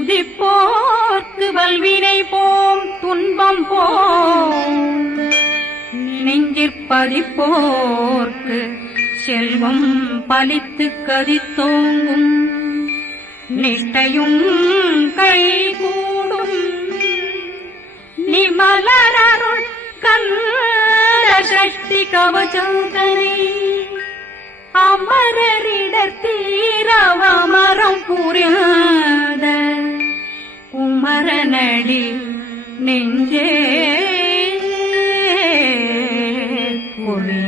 துதிப்போர்க்கு வல்வினை போம் துன்பம் போம் நெஞ்சிற்பதிப்போர்க்கு செல்வம் பலித்து கதித்தோங்கும் நிஷ்டையும் கைகூடும் நிமலரருள் கந்த சக்தி கவசந்தனை அமரரிடத்தீரவமரம் புரியாத குமரனடி நெஞ்சே பொறி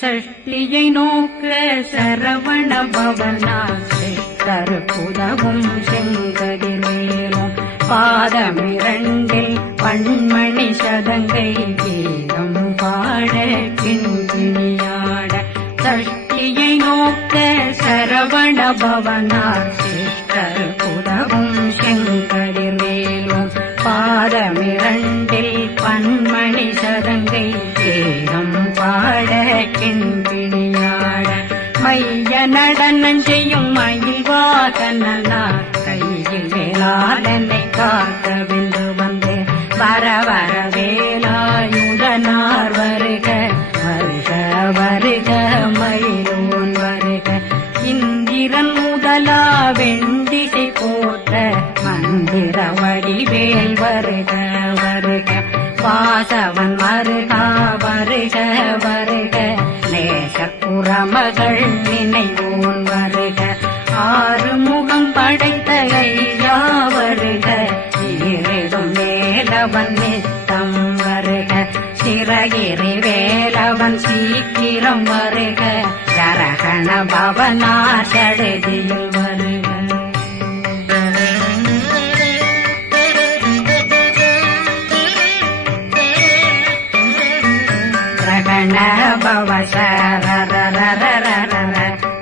சஷ்டியை நோக்க சரவண பவனாசை கருப்புதவும் செங்கதிரேலும் பாதமிரண்டில் பண்மணி சதங்கை கீதம் பாட கிண்கிணியாட சஷ்டியை நோக்க சரவண பவனாசை கருப்புதவும் செங்கதிரேலும் பாதமிரண்டில் பண்மணி சதங்கை கீதம் பாட கிண்கிணியாட மைய நடனம் செய்யும் மயில் வாகனார் கையில் வேளாளனை காக்க வென்று வந்தே வர வர வேலாயுதனார் வருக வருக வருக மயிலோன் வருக இந்திரன் முதலா வெண்டிசை போட்ட மந்திர வடிவேல் வருக வருக வாசவன் வருகா வருக வருக நேசப்புறமகள் நினைவோன் வருக ஆறு முகம் படைத்த ஐயா வருக ஈரிடும் வேலவன் நித்தம் வருக சிறகிரி வேலவன் சீக்கிரம் வருக ஜரகண பவனார் சடுதியில் வருக ரகண பவசரரரரரரர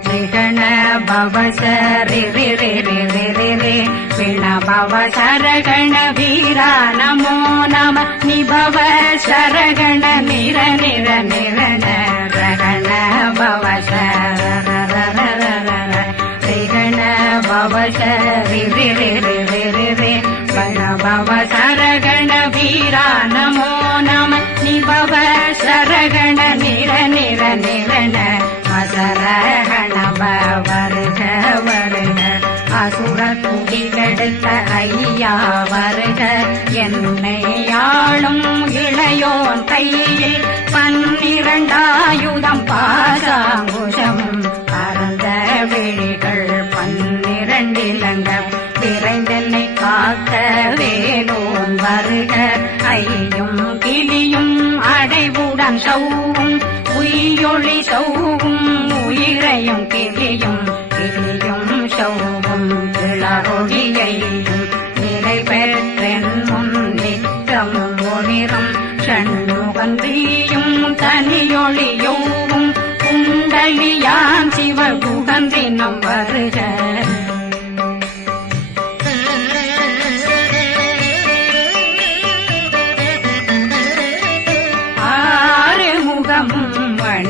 நிகண பவசரி ரி ரி ரி ரி ரி ரி விண பவசரகண வீரா நமோ நம நிபவ சரகண நிர நிர நிரண ரகண பவசரரரரரர ரிகண பவசரி ரி ரி ரி ரி ரி ரி விண பவசரகண வீரா நமோ நம நிபவ சரகண நிர நிர நிரண மசரகண வருக வருக அசுர குடிகெடுத்த ஐயா வருக என்னை ஆளும் இளையோன் கையில் 12 பாசாங்குஷம் பரந்த விழிகள் 12 இலங்க விரைந்தென்னை காக்க வேலோன் வருக ஐயும் கிளியும் அடைவுடன் சௌவும் உயிரொளி சௌவும் உயிரையும் கிளியும் கிளியும் சௌவும் கிளறொழியையும் நிலை பெற்றென் முன் நிற்றமும் ஒளிரும் ஷண்முகந்தியும் தனியொளியோவும் குண்டலியான் சிவகுகந்தினம் வருக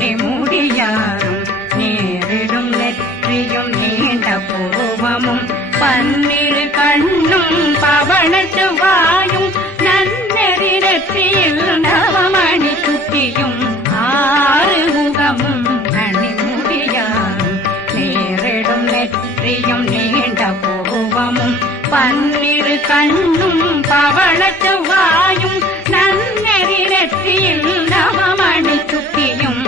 மணிமுடியாரும் நேரிடும் நெற்றியும் நீண்ட பூவமும் 12 கண்ணும் பவனத்து வாயும் நன்னெறி நெற்றியில் நவமணி சுட்டியும் 6 முகமும் மணிமுடியாரும் நேரிடும் நெற்றியும் நீண்ட பூவமும் 12 கண்ணும் பவனத்து வாயும் நன்னெறி நெற்றியில் நவமணி சுட்டியும்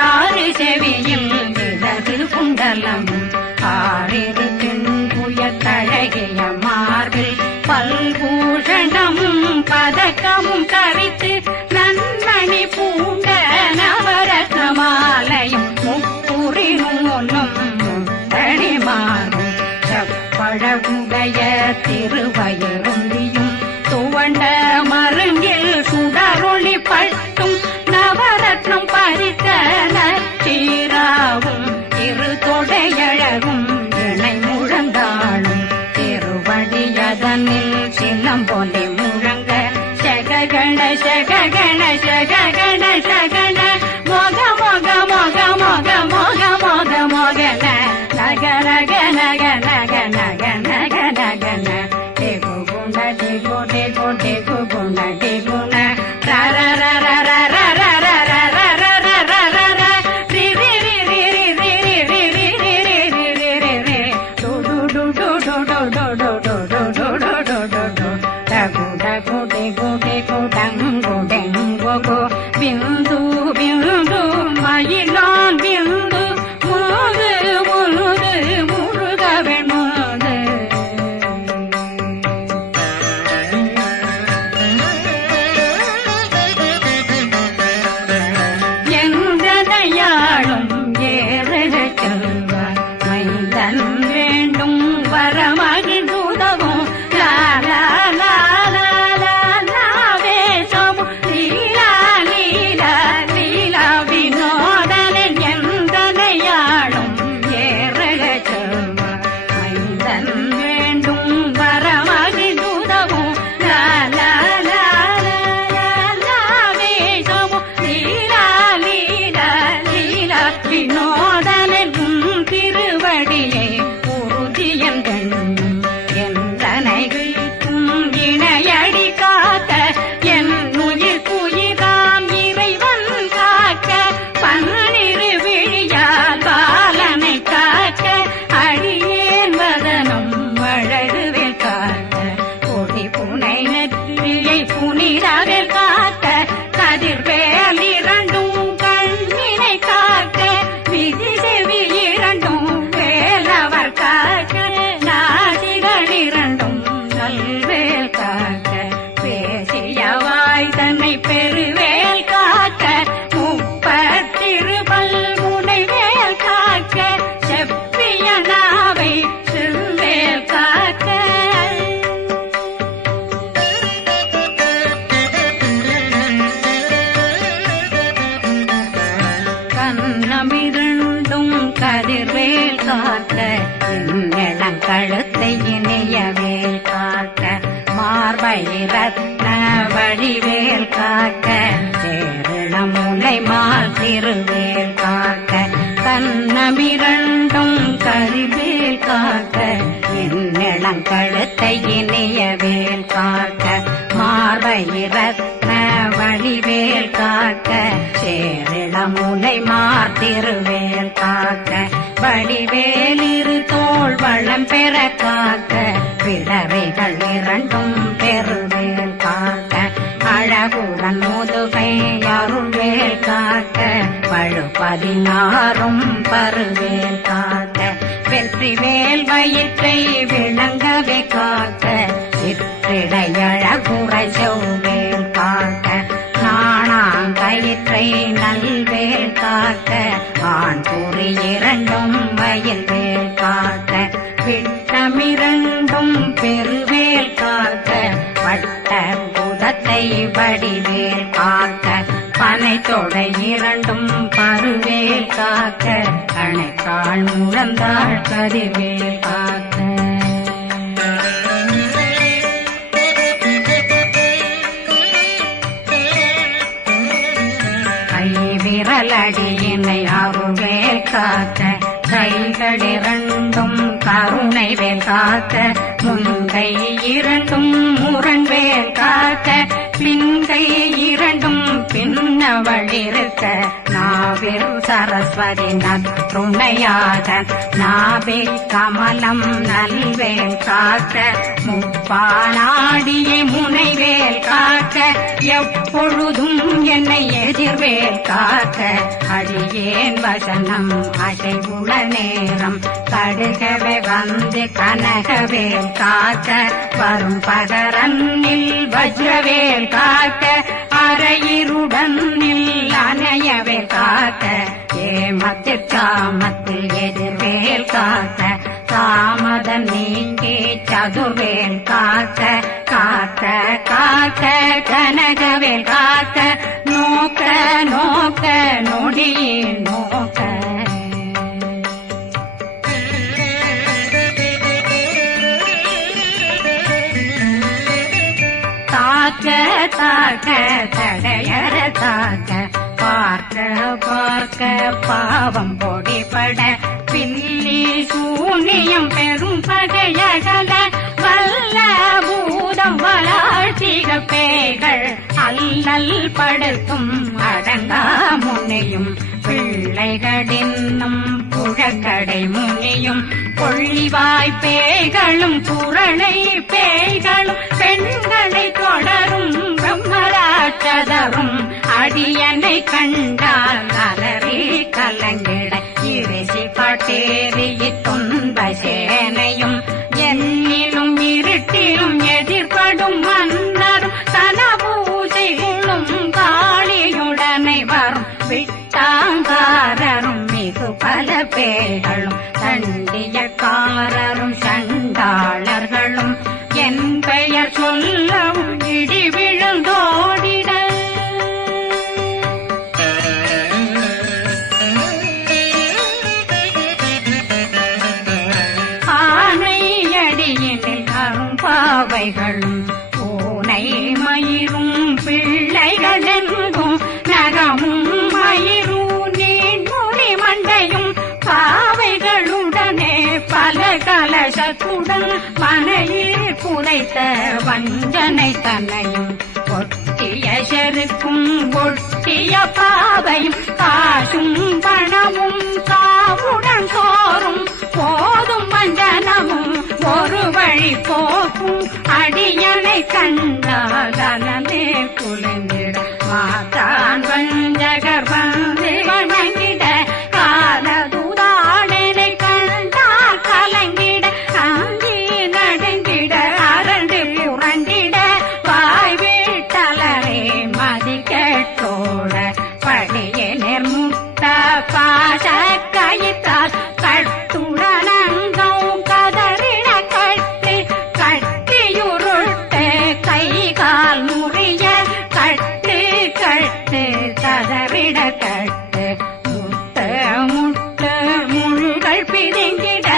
6 செவியும் இடது குண்டலமும் 6 தின்புய தழகிய மார்பில் பல்பூஷணமும் பதக்கமும் தரித்து நன்மணி பூண்ட நவரத்ன மாலையும் முப்புரி நூலும் முத்தணிமாறும் செப்பழகுடைய திருவயருந்தியும் துவண்ட மருங்கில் சுடரொளி பட்டும் நவரத்னம் பறித்த நச்சீராவும் இரு தொடையழகும் இணை முழங்காலும் திருவடியதனில் சின்னம் போலே முழங்க சககண சககண சககண சகண பிந்து பிந்து மயிலான் பிந்து முழுது முழுது முழுகவன் முழுது எந்தனையாளும் ஏறக செல்வார் மைந்தன் வேண்டும் வரமகிழ்ந்துதவும் லாலா கதிர்வேல் காக்க எண்ணம் கழுத்தை இணையவேல் காக்க மார்பை ரத்ன வழிவேல் காக்க சேரணம் முனை மால் திருவேல் காக்க கண்ணமிரண்டும் கதிர்வேல் காக்க எண்ணம் கழுத்தை இணையவேல் காக்க மார்பை ரத்ன வழிவேல் காக்க சேரணம் முனை மால் திருவேல் காக்க வடிவேல் இரு தோள் வளம் பெற காக்க பிறவைகள் இரண்டும் பெருவேல் காக்க அழகுடன் முதுகை அருள்வேல் காக்க பழு 16 பருவேல் காக்க வெற்றிவேல் வயிற்றை விளங்கவே காக்க சிற்றிடையழகுறை செவ்வேல் காக்க நாணாங்கயிற்றை நல்வேல் காக்க ஆண் குறி இரண்டும் வயல்வேல் காக்க விட்டமிரண்டும் பெருவேல் காக்க வட்ட புதத்தை வடிவேல் காக்க பனை தொடை இரண்டும் பருவேல் காக்க கணைக்கால் முழந்தாள் கதிர்வேல் காக்க விரலடியினை அருள்வேல் காக்க கைகளிரண்டும் கருணை வேல் காக்க முன்கை இரண்டும் முரண்வேல் காக்க பின்கை இரண்டும் பின்னவழிருக்க நாவில் சரஸ்வதி நற்றுணையாக நாவே கமலம் நல்வேல் காக்க முப்பானாடியை முனைவேல் காக்க எப்பொழுதும் என்னை எதிர்வேல் காக்க அடியேன் வசனம் அசைவுள நேரம் கடுகவே வந்து கனகவேல் காக்க வரும் பகரன்னில் வஜ்ரவேல் காக்க அரையிருடன் அணையவேல் காக்க ஏமத்தில் காமத்தில் எதிர்வேல் காக்க தாமதம் நீங்கி சதுர்வேல் காக்க காக்க காக்க கனகவேல் காக்க நோக்க நோக்க நொடியில் நோக்க தாக்க தாக்க தடையற தாக்க பார்க்க பார்க்க பாவம் பொடிபட பில்லி சூனியம் பெரும் பகையகல வல்ல பூதம் அல்லல் படுத்தும் அடங்கா முனையும் பிள்ளைகளின்னும் புழக்கடை முனியும் கொள்ளிவாய் பேய்களும் குரளை பேய்களும் பெண்களை தொடரும் பிரம்மராட்சதரும் அடியனை கண்டால் அலறி கலங்கிட இறைசி பாட்டேறிய துன்ப சேனையும் என்னிலும் இருட்டிலும் எதிர்படும் மன்னரும் தன பூஜைகளும் காளியுடனை வரும் விட்டாங்காரரும் மிகு பல பேர்களும் தண்டியக்காரரும் சண்டாளர்களும் என் பெயர் சொல்லவும் இடி விழுந்தோடிட ஆனையடியினில் அரும்பாவைகளும் பூனை மயிரும் பிள்ளைகளெங்கும் நகமும் மயிரும் நீன்மொழி மண்டையும் பாவைகளுடனே பல கலசத்துடன் மனையில் புதைத்த வஞ்சனை தன்னையும் ஒட்டிய செருக்கும் ஒட்டிய பாவையும் காசும் பணமும் சாவுடன் சோறும் போதும் வஞ்சனமும் ஒரு வழி போக்கும் அடியனை கண்டால் அலமே குளிர்ந்திட மாதான் வஞ்சகர் வந்து வணங்கிட காலதுதாடனை கண்டால் கலங்கிட அஞ்சி நடுங்கிட அரண்டு புரண்டிட வாய் வீட்டலரே மதி கேட்டோட படியே நிர்முட்ட பாச கயிற்றால் கட்டுடனங்கும் கதறிட கட்டு கட்டியுருட்டு கை கால் முறிய கட்டு கட்டு கதறிட கட்டு முட்ட முட்ட முள்கள் பிரிங்கிட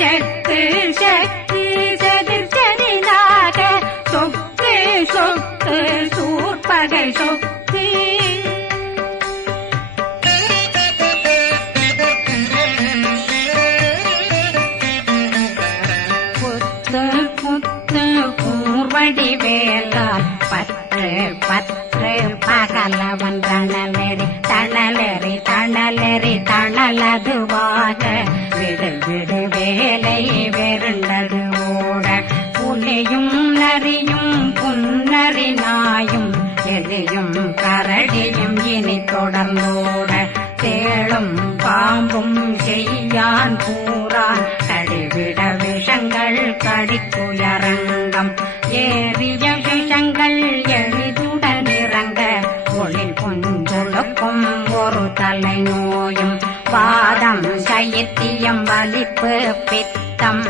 செக்கு செக்கு செதிர் செதிலாக சொக்கு சொக்கு சூர்பகை சொக்கு கூர்வடி வேலால் பற்று பற்று பகலவன் தணலெறி தணலெறி தணலெறி தணலதுவாக விடு விடு வேலை வெருண்டது ஓட புலியும் நரியும் புன்னரி நாயும் எலியும் கரடியும் இனி தொடர்ந்தோட தேளும் பாம்பும் செய்யான் பூரான் கடிவிட விஷங்கள் கடிக்குயரங்கம் ஏறிய விஷங்கள் எளிதுடன் இறங்க ஒளில் கொஞ்சொழுக்கும் ஒரு தலை நோயும் வாதம் சைத்தியம் வலிப்பு பித்தம்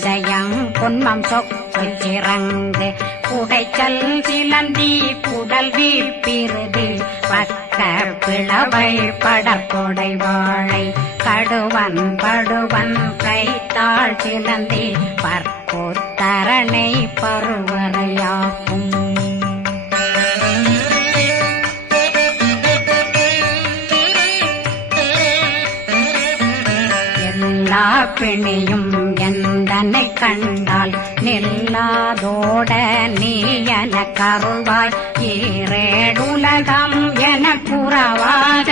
சயம் பொன்மம் சொக்கு சிறங்கு குடைச்சல் சிலந்தி குடல் வீழ்பிருதி பக்க பிளவை படற்கொடை வாழை கடுவன் படுவன் கைத்தாள் சிலந்தி பற்போத்தரணை பருவரையாக்கும் எல்லா பிணியும் எந்தனை கண்டால் நில்லாதோட நீ என கருவாய் ஈரேடுலகம் என புறவாக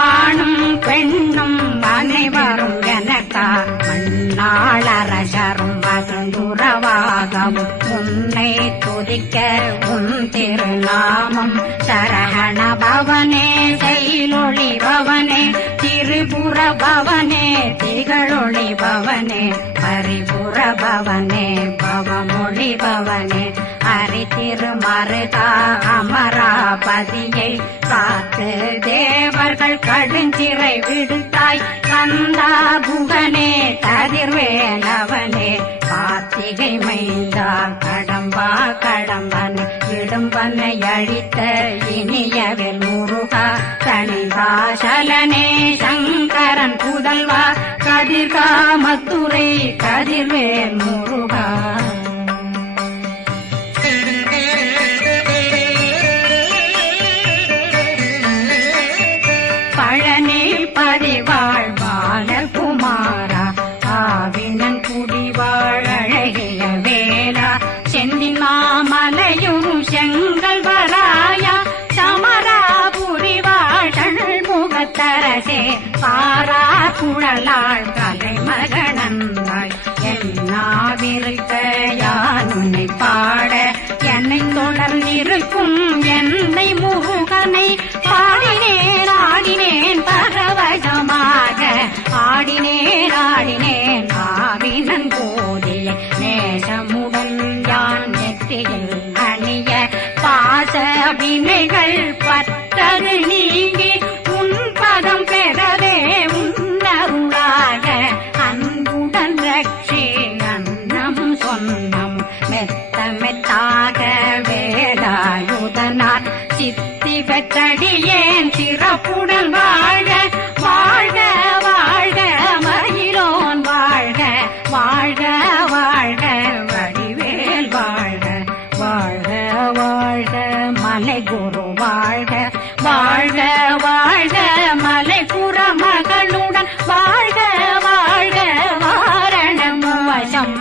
ஆணும் பெண்ணும் அனைவரும் எனக்கா மண்ணாளரசரும் மகந்துறவாகவும் உன்னை துதிக்க உன் திருநாமம் சரகண பவனே செயலொளி பவனே திரிபுர பவனே திகழொளி பவனே பரிபுர பவனே பவமொழி பவனே அரி திருமருகா அமராபதியை காத்து தேவர்கள் கடுஞ்சிறை விடுத்தாய் கந்தா குகனே கதிர்வேலவனே கார்த்திகை மைந்தா கடம்பா கடம்பன் இடும்பனை அழித்த இனியவில் முருகா தனிவாசலனே சங்கரன் புதல்வா கதிர்காமத்துறை கதிர்வேல் முருகா பழனி பதிவாழ் பாலகுமாரா ஆவினன் குடிவாழ் அழகிய வேலா செந்தில் மாமலையும் செங்கல் வராயா பாரா குழலாள் கலைமகனந்தாய் என்னாவிருக்க யான் உன்னை பாட என்னை தொடர்ந்திருக்கும் என்னை முருகனை பாடினேன் ஆடினேன் பரவசமாக ஆடினேன் ஆடினேன் ஆவினன் போதிய நேசமுடன் யான் நெற்றியில் அணிய பாச வினைகள் பற்றது நீங்கி உன் பதம் பெறவே உன்னருளாக அன்புடன் ரட்சி அன்னம் சொன்னம் மெத்த மெத்தாக வேலாயுதனார் சித்தி பெற்றடியேன் சிறப்புடன் வாழ்க வாழ்க வாழ்க மயிலோன் வாழ்க வாழ்க வாழ்க வடிவேல் வாழ்க வாழ்க வாழ்க மலை குரு வாழ்க வாழ்க வாழ்க மலை புற மகளுடன் வாழ்க வாழ்க வாரணம் வசம்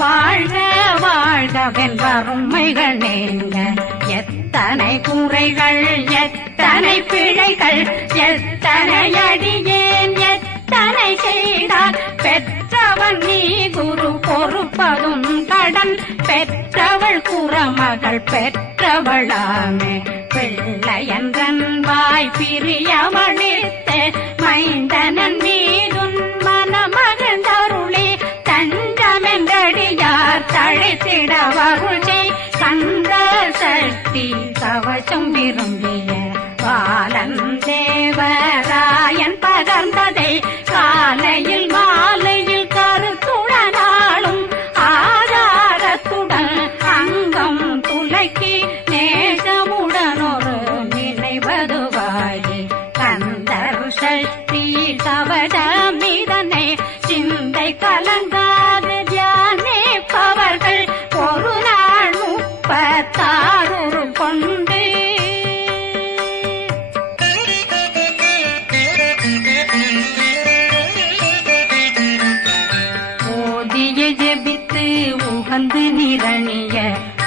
வாழ்க வாழ்கவென் வறுமைகள் நீங்க எத்தனை குறைகள் எத்தனை பிழைகள் எத்தனை அடியேன் எத்தனை செய்தார் பெற்றவன் நீ குரு பொறுப்பதும் கடன் பெற்றவள் குறமகள் பெற்றவளாமே பிள்ளையன்றன் வாய் பிரியவழித்த மைந்தனன் மீதுன் மனமகந்தருளே தஞ்சமென்றடியார் தழைத்திட வருளை கந்த சக்தி கவசம் விரும்பிய பாலன் தேவராயன் பகர்ந்ததை காலையில் மாலையில் கருத்துடனாலும் ஆதாரத்துடன் அங்கம் துலக்கி நேசமுடன் ஒரு நினைவதுவாகி கந்தர் சக்தி கவசமிதனை சிந்தை கலங்காது தியானிப்பவர்கள் ஒரு நாள் 36 கொண்டு ஓதிய ஜெபித்து உகந்து நிரணிய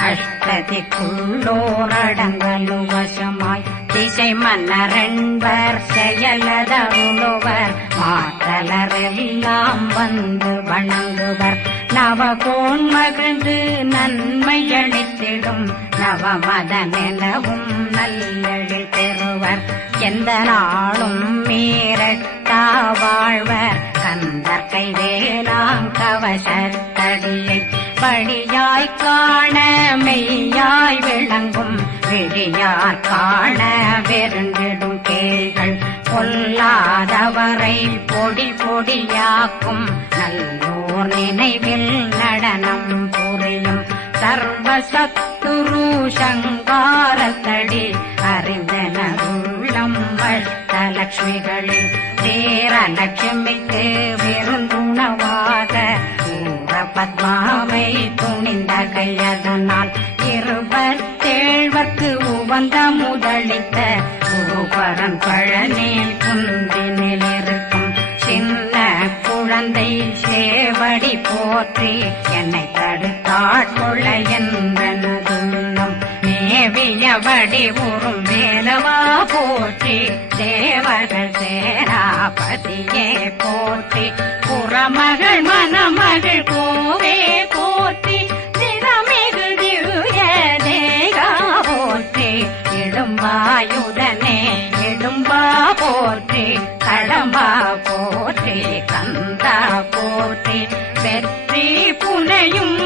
அஷ்டதிக்குள்ளோரடங்கலு வசமாய் திசை மன்னரென்பர் செயலதருளுவர் மாற்றலரெல்லாம் வந்து வணங்குவர் நவகோன் மகிழ்ந்து நன்மையளித்திடும் நவமதனெனவும் நல்லெழில் பெறுவர் எந்த நாளும் மீறட்டா வாழ்வர் கந்தர் கைவேலாம் கவசத்தடியை படியாய் காண மெய்யாய் விளங்கும் விழியார் காண வெருண்டிடும் கேள்கள் பொல்லாதவரை பொடி பொடியாக்கும் நல்லோர் நினைவில் நடனம் புரியும் சர்வசத்துரு சங்காரத்தடி அறிந்தனருள்ளம் வஷ்டலட்சுமிகளில் சேரலட்சுமிக்கு விருந்துணவாக பத்மாவை துணிந்த கையதனால் 27 உவந்த முதலித்த குருபரன் பழனில் குந்தினில் இருக்கும் சின்ன குழந்தை சேவடி போற்றி என்னை தடுத்தாட்கொள்ள என்பனதுள்ளம் மேவியபடி உறும் வேலவா போற்றி தேவர்கள் சேனாபதியே போற்றி புறமகள் மணமகள் கோவே போற்றி திறமிகு திவ்ய தேகா போற்றி இடும்பாயுதனே இடும்பா போற்றி கடம்பா போற்றி கந்தா போற்றி வெற்றி புனையும்